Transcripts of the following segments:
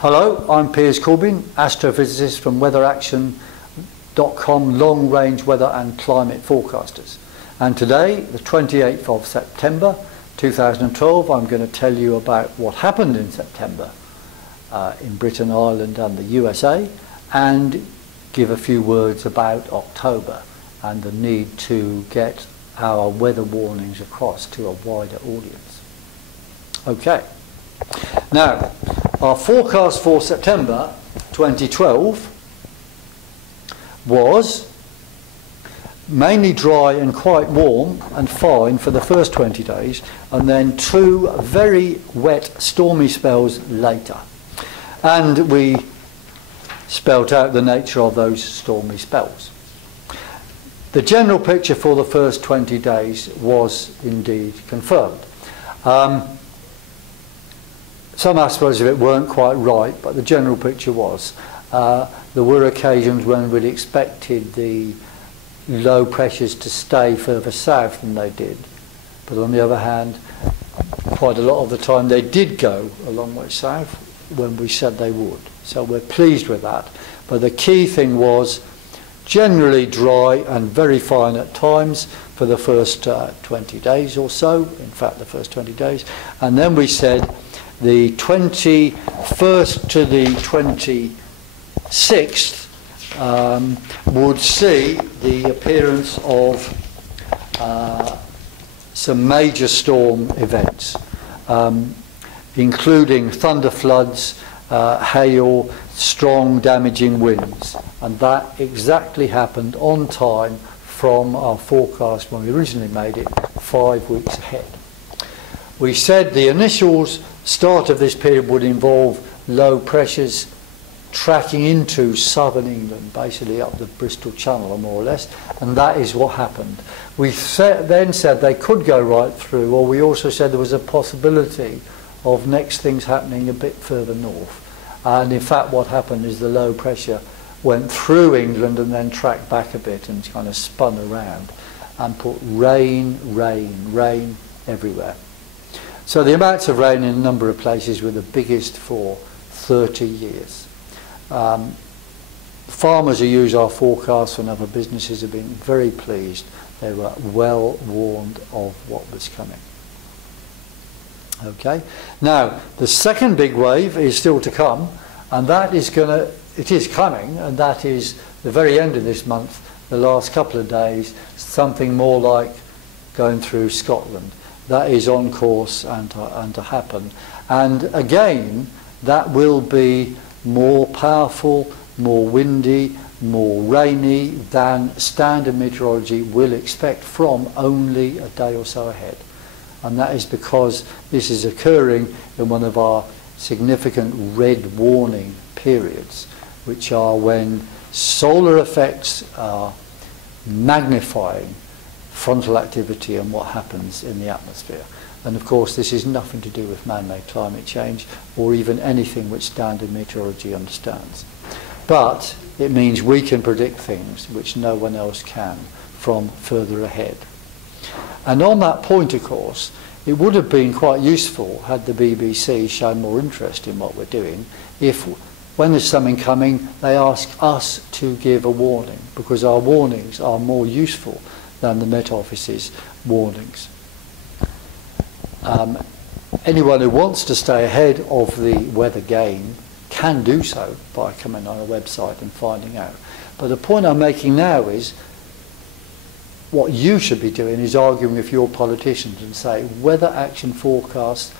Hello, I'm Piers Corbyn, astrophysicist from weatheraction.com, long range weather and climate forecasters. And today, the 28th of September 2012, I'm going to tell you about what happened in September in Britain, Ireland and the USA, and give a few words about October and the need to get our weather warnings across to a wider audience. Okay, now our forecast for September 2012 was mainly dry and quite warm and fine for the first 20 days, and then 2 very wet stormy spells later. And we spelt out the nature of those stormy spells. The general picture for the first 20 days was indeed confirmed. Some aspects of it weren't quite right, but the general picture was. There were occasions when we'd expected the low pressures to stay further south than they did. But on the other hand, quite a lot of the time they did go a long way south when we said they would. So we're pleased with that. But the key thing was generally dry and very fine at times for the first 20 days or so, in fact the first 20 days. And then we said the 21st to the 26th would see the appearance of some major storm events, including thunder floods, hail, strong damaging winds, and that exactly happened on time from our forecast when we originally made it 5 weeks ahead. We said the initial start of this period would involve low pressures tracking into southern England, basically up the Bristol Channel more or less, and that is what happened. We then said they could go right through, or we also said there was a possibility of next things happening a bit further north. And in fact what happened is the low pressure went through England and then tracked back a bit and kind of spun around and put rain everywhere. So the amounts of rain in a number of places were the biggest for 30 years. Farmers who use our forecasts and other businesses have been very pleased. They were well warned of what was coming. Okay. Now the second big wave is still to come, and that is it is coming, and that is the very end of this month, the last couple of days, something more like going through Scotland. That is on course and to happen. And again, that will be more powerful, more windy, more rainy than standard meteorology will expect from only a day or so ahead. And that is because this is occurring in one of our significant red warning periods, which are when solar effects are magnifying frontal activity and what happens in the atmosphere. And of course this is nothing to do with man-made climate change or even anything which standard meteorology understands. But it means we can predict things which no one else can from further ahead. And on that point, of course, it would have been quite useful had the BBC shown more interest in what we're doing if, when there's something coming, they ask us to give a warning, because our warnings are more useful than the Met Office's warnings. Anyone who wants to stay ahead of the weather game can do so by coming on a website and finding out. But the point I'm making now is what you should be doing is arguing with your politicians and say weather action forecasts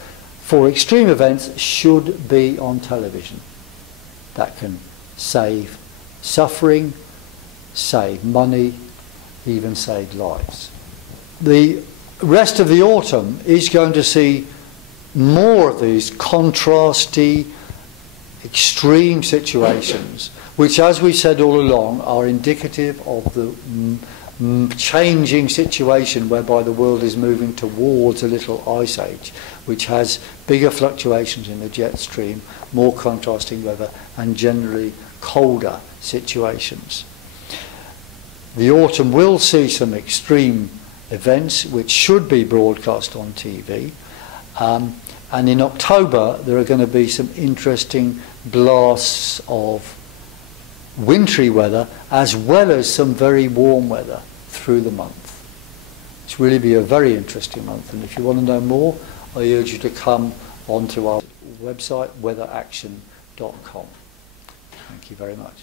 for extreme events should be on television. That can save suffering, save money, even save lives. The rest of the autumn is going to see more of these contrasty, extreme situations, which, as we said all along, are indicative of the changing situation whereby the world is moving towards a little ice age, which has bigger fluctuations in the jet stream, more contrasting weather, and generally colder situations. The autumn will see some extreme events which should be broadcast on TV. And in October there are going to be some interesting blasts of wintry weather as well as some very warm weather through the month. It's really be a very interesting month, and if you want to know more, I urge you to come onto our website weatheraction.com. Thank you very much.